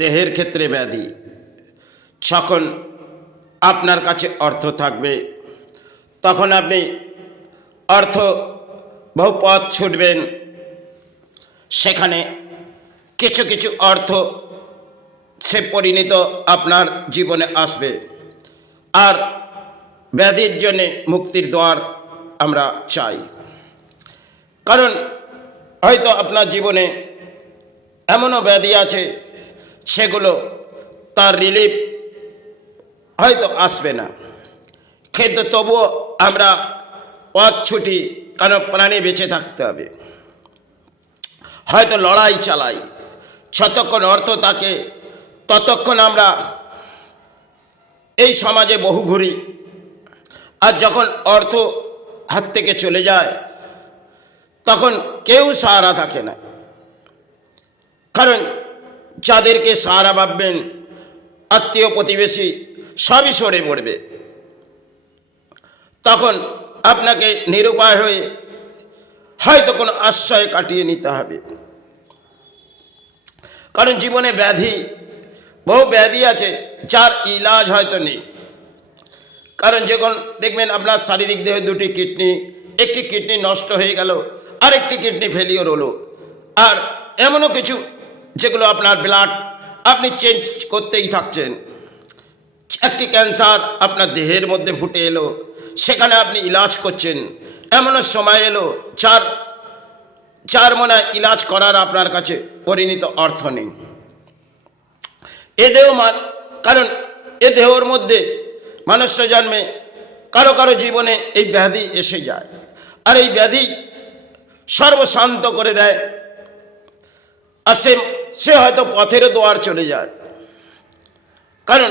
দেহের ক্ষেত্রে ব্যাধি, যখন আপনার কাছে অর্থ থাকবে তখন আপনি অর্থ বহু পথ ছুটবেন, সেখানে কিছু কিছু অর্থ সে পরিণত আপনার জীবনে আসবে। আর ব্যাধির জন্যে মুক্তির দ্বার আমরা চাই, কারণ হয়তো আপনার জীবনে এমনও ব্যাধি আছে সেগুলো তার রিলিফ হয়তো আসবে না, কিন্তু তবুও আমরা পথ ছুটি, কারণ প্রাণে বেঁচে থাকতে হবে। হয়তো লড়াই চালাই, যতক্ষণ অর্থ থাকে ততক্ষণ আমরা এই সমাজে বহু ঘুরি, আর যখন অর্থ হাত থেকে চলে যায় তখন কেউ সাহারা থাকে না, কারণ যাদেরকে সাহারা ভাববেন আত্মীয় প্রতিবেশী সবই সরে পড়বে। তখন আপনাকে নিরুপায় হয়ে হয়তো কোনো আশ্রয় কাটিয়ে নিতে হবে, কারণ জীবনে ব্যাধি, বহু ব্যাধি আছে যার ইলাজ হয়তো নেই। কারণ যখন দেখবেন আপনার শারীরিক দেহে দুটি কিডনি, একটি কিডনি নষ্ট হয়ে গেল, আরেকটি কিডনি ফেলিওর হলো, আর এমনও কিছু যেগুলো আপনার ব্লাড আপনি চেঞ্জ করতেই থাকছেন। একটি ক্যান্সার আপনার দেহের মধ্যে ফুটে এলো, সেখানে আপনি ইলাজ করছেন, এমনও সময় এলো যার মনে হয় ইলাজ করার আপনার কাছে পরিণত অর্থ নেই। এ দেহ কারণ এ দেহর মধ্যে মানুষ্য জন্মে কারো কারো জীবনে এই ব্যাধি এসে যায়, আর এই ব্যাধি সর্বশান্ত করে দেয়, আর সে হয়তো পথেরও দোয়ার চলে যায়। কারণ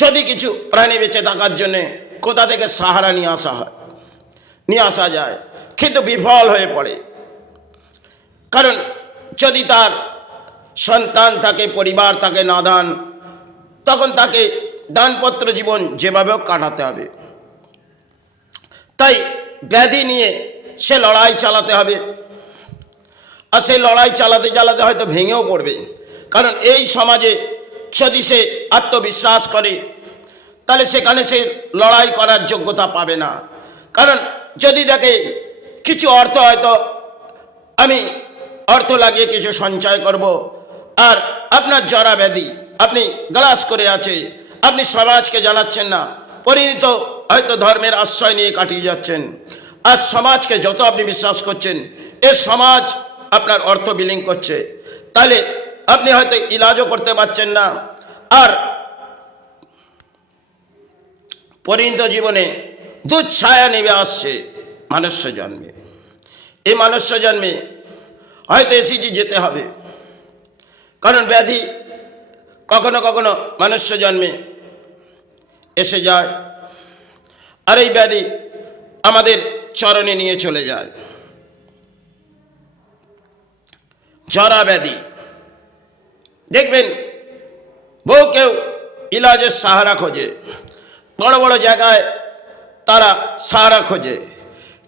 যদি কিছু প্রাণী বেঁচে থাকার জন্যে কোথা থেকে সাহারা নিয়ে আসা যায়, কিন্তু বিফল হয়ে পড়ে। কারণ যদি তার সন্তান থাকে, পরিবার থাকে নাদান, তখন তাকে দানপত্র জীবন যেভাবেও কাটাতে হবে। তাই ব্যাধি নিয়ে সে লড়াই চালাতে হবে, আর সেই লড়াই চালাতে চালাতে হয়তো ভেঙেও পড়বে। কারণ এই সমাজে যদি সে আত্মবিশ্বাস করে তাহলে সেখানে সে লড়াই করার যোগ্যতা পাবে না। কারণ যদি দেখে কিছু অর্থ, হয়তো আমি অর্থ লাগিয়ে কিছু সঞ্চয় করব, আর আপনার জরা ব্যাধি আপনি গ্লাস করে আছে, আপনি সমাজকে জানাচ্ছেন না, পরিণত হয়তো ধর্মের আশ্রয় নিয়ে কাটিয়ে যাচ্ছেন, আর সমাজকে যত আপনি বিশ্বাস করছেন এ সমাজ আপনার অর্থ বিলীন করছে, তাহলে আপনি হয়তো ইলাজও করতে পারছেন না। আর পরিণত জীবনে দুঃছায়া নেমে আসছে মনুষ্য জন্মে। এই মনুষ্য জন্মে হয়তো এসেছি, যেতে হবে, কারণ ব্যাধি কখনো কখনো মনুষ্য জন্মে এসে যায়, আর এই ব্যাধি আমাদের চরণে নিয়ে চলে যায়। জরা ব্যাধি দেখবেন বহু কেউ ইলাজের সাহারা খোঁজে, বড় বড় জায়গায় তারা সাহারা খোঁজে,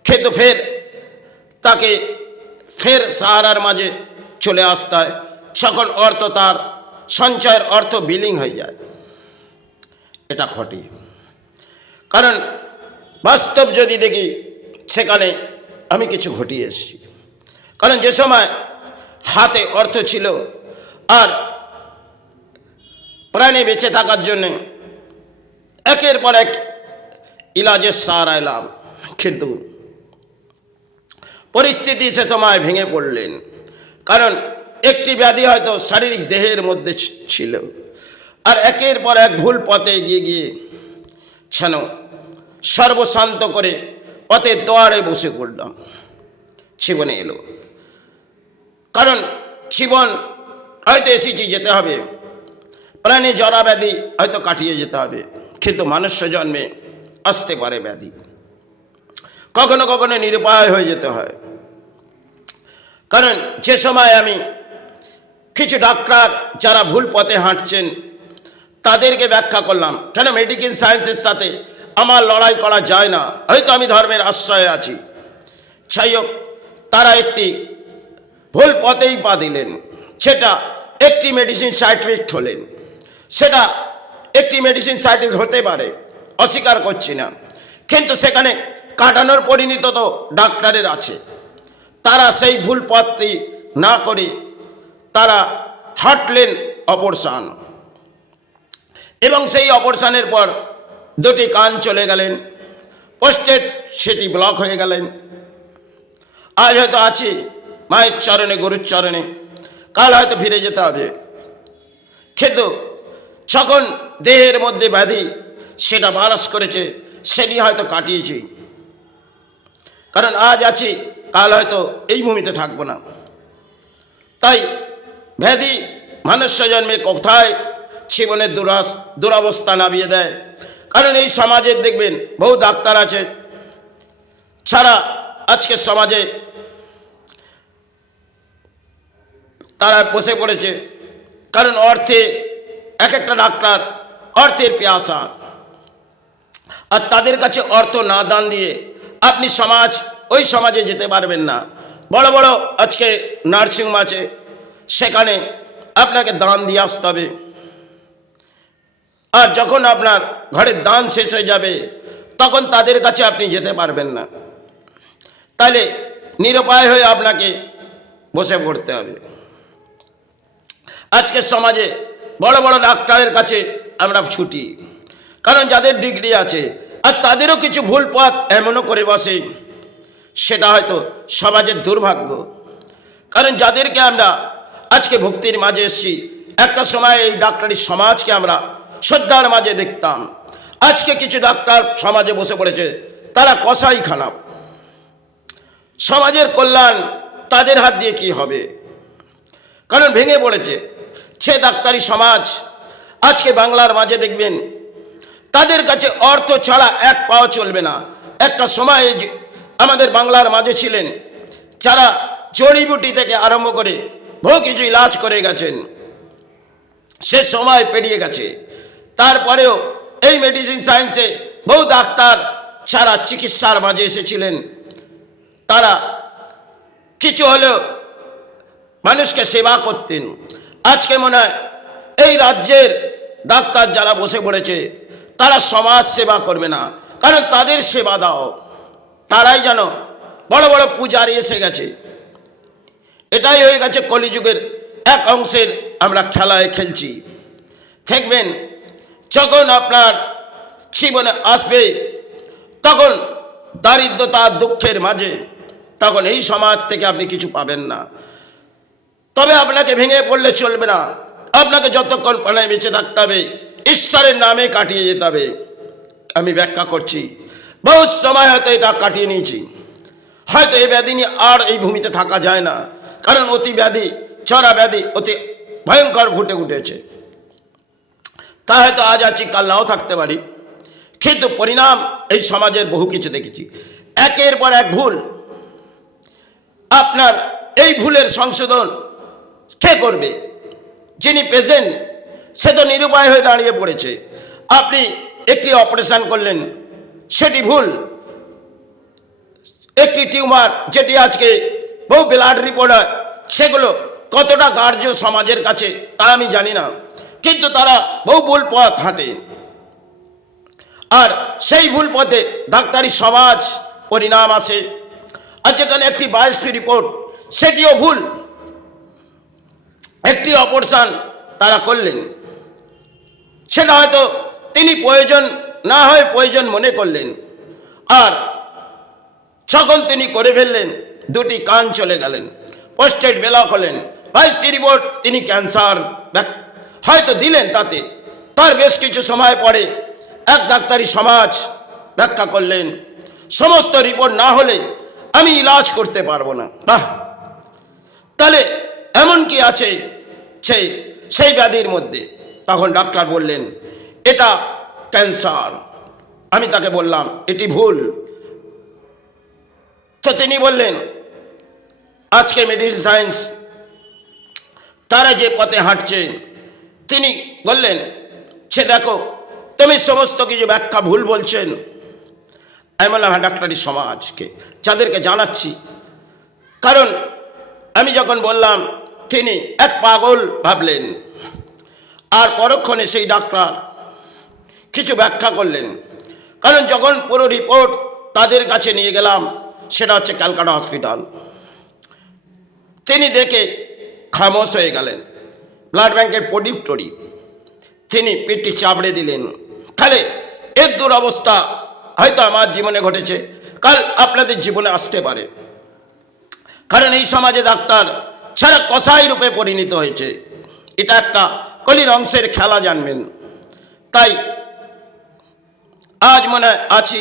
কিন্তু তাকে সাহারার মাঝে চলে আসতে হয়, সকল অর্থ তার সঞ্চয়ের অর্থ বিলীন হয়ে যায়। এটা ঘটে, কারণ বাস্তব যদি দেখি সেখানে আমি কিছু ঘটিয়ে এসেছি। কারণ যে সময় হাতে অর্থ ছিল আর প্রাণে বেঁচে থাকার জন্যে একের পর এক ইলাজের সাহারা এলাম, কিন্তু পরিস্থিতি সে সময় ভেঙে পড়লেন। কারণ একটি ব্যাধি হয়তো শারীরিক দেহের মধ্যে ছিল, আর একের পর এক ভুল পথে এগিয়ে গিয়ে যেন সর্বশান্ত করে পথের দ্বারে বসে পড়লাম। জীবনে এলো, কারণ জীবন হয়তো এসেছি, যেতে হবে, প্রাণী জরা ব্যাধি হয়তো কাটিয়ে যেতে হবে, কিন্তু মনুষ্য জন্মে আসতে পারে ব্যাধি, কখনো কখনো নিরুপায় হয়ে যেতে হয়। কারণ যে সময় আমি কিছু ডাক্তার যারা ভুল পথে হাঁটছেন তাদেরকে ব্যাখ্যা করলাম, কেন মেডিকেল সায়েন্সের সাথে আমার লড়াই করা যায় না, হয়তো আমি ধর্মের আশ্রয়ে আছি, যাই হোক তারা একটি ভুল পথেই পা দিলেন, সেটা একটি মেডিসিন সাইড ইফেক্ট হলেন, সেটা একটি মেডিসিন সাইড ইফেক্ট হতে পারে, অস্বীকার করছি না, কিন্তু সেখানে কাটানোর পরিণত তো ডাক্তারের আছে। তারা সেই ভুল পথটি না করে তারা হাঁটলেন অপারেশন, এবং সেই অপারেশনের পর দুটি কান চলে গেলেন, পোস্টেড সেটি ব্লক হয়ে গেলেন। আজ হয়তো আছি মায়ের চরণে, গুরুর চরণে, কাল হয়তো ফিরে যেতে হবে, কিন্তু যখন দেহের মধ্যে ব্যাধি সেটা বারাস করেছে, সেটি হয়তো কাটিয়েছি। কারণ আজ আছি, কাল হয়তো এই ভূমিতে থাকবো না। তাই ব্যাধি মনুষ্য জন্মে কোথায় জীবনের দুরবস্থা নামিয়ে দেয়। কারণ এই সমাজে দেখবেন বহু ডাক্তার আছে, ছাড়া আজকের সমাজে তারা বসে পড়েছে। কারণ অর্থে এক একটা ডাক্তার অর্থের পেয়াসা, আর তাদের কাছে অর্থ না দান দিয়ে আপনি ওই সমাজে যেতে পারবেন না। বড় বড় আজকে নার্সিংহোম আছে, সেখানে আপনাকে দান দিয়ে আসতে হবে, আর যখন আপনার ঘরের দান শেষ হয়ে যাবে তখন তাদের কাছে আপনি যেতে পারবেন না। তাহলে নিরুপায় হয়ে আপনাকে বসে পড়তে হবে। আজকের সমাজে বড় বড় ডাক্তারের কাছে আমরা ছুটি, কারণ যাদের ডিগ্রি আছে, আর তাদেরও কিছু ভুল পথ এমনও করে বসে, সেটা হয়তো সমাজের দুর্ভাগ্য। কারণ যাদেরকে আমরা আজকে ভক্তির মাঝে এসেছি, একটা সময় এই ডাক্তারি সমাজকে আমরা শ্রদ্ধার মাঝে দেখতাম। আজকে কিছু ডাক্তার সমাজে বসে পড়েছে, তারা কসাই খারাপ। সমাজের কল্যাণ তাদের হাত দিয়ে কি হবে? কারণ ভেঙে পড়েছে সে ডাক্তারি সমাজ। আজকে বাংলার মাঝে দেখবেন তাদের কাছে অর্থ ছাড়া এক পাও চলবে না। একটা সময় আমাদের বাংলার মাঝে ছিলেন যারা জড়িবুটি থেকে আরম্ভ করে বহু কিছু ইলাজ করে গেছেন, সে সময় পেরিয়ে গেছে। তারপরেও এই মেডিসিন সায়েন্সে বহু ডাক্তার সারা চিকিৎসার মাঝে এসেছিলেন, তারা কিছু হলেও মানুষকে সেবা করতেন। আজকে মনে হয় এই রাজ্যের ডাক্তার যারা বসে পড়েছে তারা সমাজ সেবা করবে না, কারণ তাদের সেবা দাও তারাই যেন বড় বড় পূজারি এসে গেছে। এটাই হয়ে গেছে কলিযুগের এক অংশের আমরা খেলায় খেলছি। দেখবেন যখন আপনার জীবনে আসবে তখন দারিদ্রতা দুঃখের মাঝে, তখন এই সমাজ থেকে আপনি কিছু পাবেন না। তবে আপনাকে ভেঙে পড়লে চলবে না, আপনাকে যতক্ষণ প্রাণে বেঁচে থাকতে হবে ঈশ্বরের নামে কাটিয়ে যেতে হবে। আমি ব্যাখ্যা করছি, বহু সময় হয়তো এটা কাটিয়ে নিয়েছি, হয়তো এই ব্যাধি নিয়ে আর এই ভূমিতে থাকা যায় না, কারণ অতি ব্যাধি, চড়া ব্যাধি অতি ভয়ঙ্কর ফুটে উঠেছে। তা হয়তো আজ আছি, কাল নাও থাকতে পারি, কিন্তু পরিণাম এই সমাজের বহু কিছু দেখেছি। একের পর এক ভুল, আপনার এই ভুলের সংশোধন কে করবে? যিনি পেশেন্ট সে তো নিরুপায় হয়ে দাঁড়িয়ে পড়েছে। আপনি একটি অপারেশন করলেন, সেটি ভুল। একটি টিউমার যেটি আজকে বহু ব্লাড রিপোর্ট হয়, সেগুলো কতটা কার্য সমাজের কাছে তা আমি জানি না, কিন্তু তারা বহু ভুল পথ হাঁটে, আর সেই ভুল পথে ডাক্তারি সমাজ পরিণাম আসে। আর যেখানে একটি বায়োপসি রিপোর্ট সেটিও ভুল, একটি অপারেশন তারা করলেন, সেটা হয়তো তিনি প্রয়োজন না হয় প্রয়োজন মনে করলেন, আর যখন তিনি করে ফেললেন দুটি কান চলে গেলেন, পোস্টেড ব্লক হলেন, বায়োপসি রিপোর্ট তিনি ক্যান্সার হয়তো দিলেন। তাতে তার বেশ কিছু সময় পরে এক ডাক্তারি সমাজ ব্যাখ্যা করলেন, সমস্ত রিপোর্ট না হলে আমি ইলাজ করতে পারবো না। বাহ, তাহলে এমন কি আছে সেই ব্যাধির মধ্যে? তখন ডাক্তার বললেন এটা ক্যান্সার। আমি তাকে বললাম এটি ভুল। তো তিনি বললেন আজকে মেডিসিন সায়েন্স তারা যে পথে হাঁটছে, তিনি বললেন সে দেখো তুমি সমস্ত কিছু ব্যাখ্যা ভুল বলছেন। আমি বললাম হ্যাঁ, ডাক্তারি সমাজকে যাদেরকে জানাচ্ছি, কারণ আমি যখন বললাম তিনি এক পাগল ভাবলেন। আর পরক্ষণে সেই ডাক্তার কিছু ব্যাখ্যা করলেন। কারণ যখন পুরো রিপোর্ট তাদের কাছে নিয়ে গেলাম, সেটা হচ্ছে ক্যালকাটা হসপিটাল, তিনি দেখে খামোশ হয়ে গেলেন। ব্লাড ব্যাংকের প্রডিক্টরি তিনি পেটটি চাপড়ে দিলেন। তাহলে এর দুরবস্থা হয়তো আমার জীবনে ঘটেছে, কাল আপনাদের জীবনে আসতে পারে। কারণ এই সমাজে ডাক্তার সারা কসাই রূপে পরিণত হয়েছে। এটা একটা কলির অংশের খেলা, জানবেন। তাই আজ মনে আছি,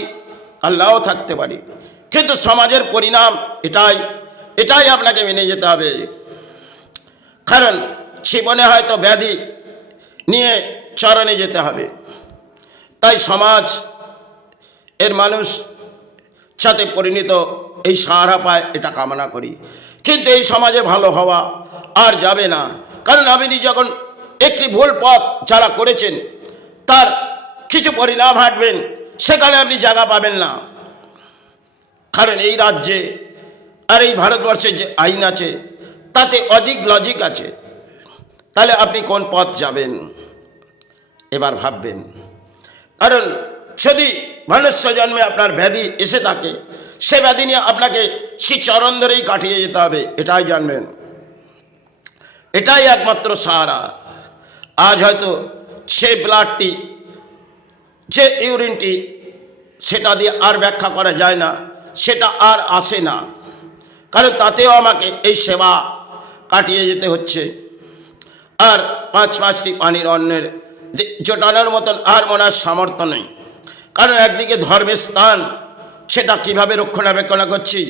আল্লাহও থাকতে পারি, কিন্তু সমাজের পরিণাম এটাই আপনাকে মেনে যেতে হবে। কারণ জীবনে হয়তো ব্যাধি নিয়ে চরণে যেতে হবে। তাই সমাজ এর মানুষ সাথে পরিণত এই সাহারা পায়, এটা কামনা করি। কিন্তু এই সমাজে ভালো হওয়া আর যাবে না। কারণ আপনি যখন একটি ভুল পথ যারা করেছেন তার কিছু পরিণাম হাঁটবেন, সেখানে আপনি জায়গা পাবেন না। কারণ এই রাজ্যে আর এই ভারতবর্ষে যে আইন আছে তাতে অধিক লজিক আছে। তাহলে আপনি কোন পথ যাবেন এবার ভাববেন। কারণ যদি মনুষ্য জন্মে আপনার ব্যাধি এসে থাকে, সে ব্যাধি নিয়ে আপনাকে সেই চরণ ধরেই কাটিয়ে যেতে হবে, এটাই জানবেন। এটাই একমাত্র সাহারা। আজ হয়তো সে ব্লাডটি, যে ইউরিনটি, সেটা দিয়ে আর ব্যাখ্যা করা যায় না, সেটা আর আসে না। কারণ তাতেও আমাকে এই সেবা কাটিয়ে যেতে হচ্ছে। আর পাঁচটি পানির অন্যের জোটানোর মতন আর মনে হয় সামর্থ্য নেই। কারণ একদিকে ধর্মের স্থান, সেটা কিভাবে রক্ষণাবেক্ষণ করছি,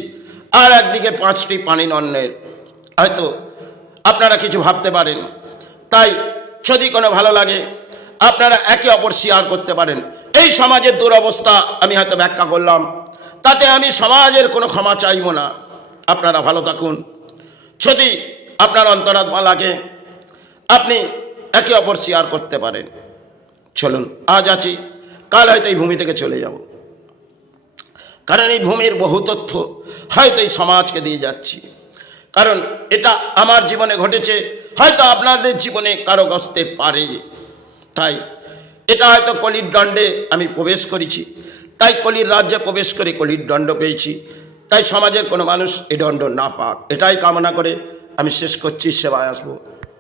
আর একদিকে 5টি পানির অন্যের। হয়তো আপনারা কিছু ভাবতে পারেন। তাই যদি কোনো ভালো লাগে আপনারা একে অপর শেয়ার করতে পারেন। এই সমাজের দুরবস্থা আমি হয়তো ব্যাখ্যা করলাম, তাতে আমি সমাজের কোনো ক্ষমা চাইব না। আপনারা ভালো থাকুন। যদি আপনার অন্তরাত্মা লাগে আপনি একে অপর শেয়ার করতে পারেন। চলুন, আজ আছি, কাল হয়তো এই ভূমি থেকে চলে যাব। কারণ এই ভূমির বহু তথ্য হয়তো এই সমাজকে দিয়ে যাচ্ছি। কারণ এটা আমার জীবনে ঘটেছে, হয়তো আপনাদের জীবনে কারো ঘটতে পারে। তাই এটা হয়তো কলির দণ্ডে আমি প্রবেশ করেছি, তাই কলির রাজ্যে প্রবেশ করে কলির দণ্ড পেয়েছি। তাই সমাজের কোনো মানুষ এই দণ্ড না পাক, এটাই কামনা করে আমি শেষ করছি। সেবায় আসবো।